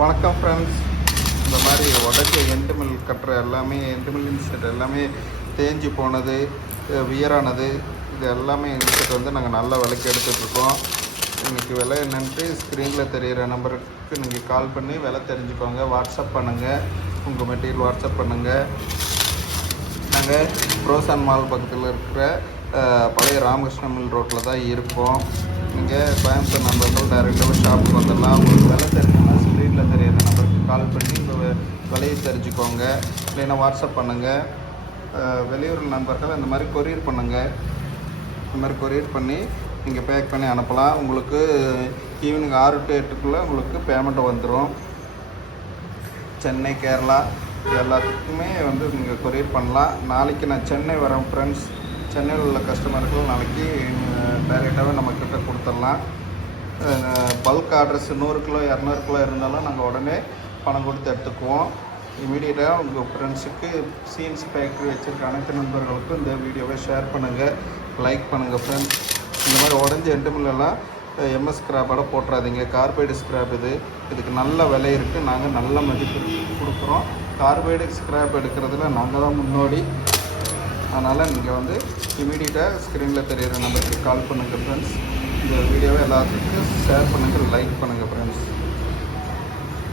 வணக்கம் ஃப்ரெண்ட்ஸ். இந்த மாதிரி உடச்ச எண்டு மில் கட்டுற எல்லாமே எண்டு மில் இன்செட் எல்லாமே தேஞ்சு போனது, வியரானது, இது எல்லாமே இன்செட் வந்து நாங்கள் நல்ல விலைக்கு எடுத்துகிட்ருக்கோம். இன்றைக்கி விலை என்னன்ட்டு ஸ்க்ரீனில் தெரிகிற நம்பருக்கு நீங்கள் கால் பண்ணி விலை தெரிஞ்சுக்கோங்க. வாட்ஸ்அப் பண்ணுங்கள், உங்கள் மெட்டீரியல் வாட்ஸ்அப் பண்ணுங்கள். நாங்கள் ப்ரோசான் மால் பக்கத்தில் இருக்கிற பழைய ராமகிருஷ்ண மில் ரோட்டில் தான் இருக்கோம். நீங்கள் கோயம்புத்தூர் நண்பர்கள் டைரெக்டாக ஷாப்புக்கு வந்துடலாம். உங்களுக்கு விலை தெரிஞ்சுன்னா ஸ்க்ரீனில் தெரியிற நம்பருக்கு கால் பண்ணி உங்கள் விலையை தெரிஞ்சுக்கோங்க. இல்லைன்னா வாட்ஸ்அப் பண்ணுங்கள். வெளியூர் நண்பர்கள் இந்த மாதிரி கொரியர் பண்ணுங்கள். இந்த மாதிரி கொரியர் பண்ணி நீங்கள் பேக் பண்ணி அனுப்பலாம். உங்களுக்கு ஈவினிங் 6 to 8 உங்களுக்கு பேமெண்ட்டு வந்துடும். சென்னை, கேரளா எல்லாத்துக்குமே வந்து நீங்கள் கொரியர் பண்ணலாம். நாளைக்கு நான் சென்னை வரேன் ஃப்ரெண்ட்ஸ். சென்னையில் உள்ள கஸ்டமர்கள் நாளைக்கு டைரெக்டாகவே நம்மக்கிட்ட கொடுத்துடலாம். பல்க் ஆர்டர்ஸ் 100 கிலோ 200 கிலோ இருந்தாலும் நாங்கள் உடனே பணம் கொடுத்து எடுத்துக்குவோம். இமீடியட்டாக உங்கள் ஃப்ரெண்ட்ஸுக்கு சிஎன்சி ஃபேக்ட்ரி வச்சுருக்க அனைத்து நண்பர்களுக்கும் இந்த வீடியோவை ஷேர் பண்ணுங்கள், லைக் பண்ணுங்கள் ஃப்ரெண்ட்ஸ். இந்த மாதிரி உடஞ்சி எண்டு மில்லெல்லாம் எம்எஸ் ஸ்கிராப்போட போட்டுறாதீங்க. கார்பைடு ஸ்கிராப் இதுக்கு நல்ல விலை இருக்குது. நாங்கள் நல்ல மதிப்பு கொடுக்குறோம். கார்பைடு ஸ்கிராப் எடுக்கிறதுல நாங்கள் தான் முன்னோடி. அதனால் நீங்கள் வந்து இமீடியட்டாக ஸ்க்ரீனில் தெரிகிற நம்பருக்கு கால் பண்ணுங்கள் ஃப்ரெண்ட்ஸ். இந்த வீடியோவை எல்லாத்துக்கும் ஷேர் பண்ணுங்கள், லைக் பண்ணுங்கள் ஃப்ரெண்ட்ஸ்.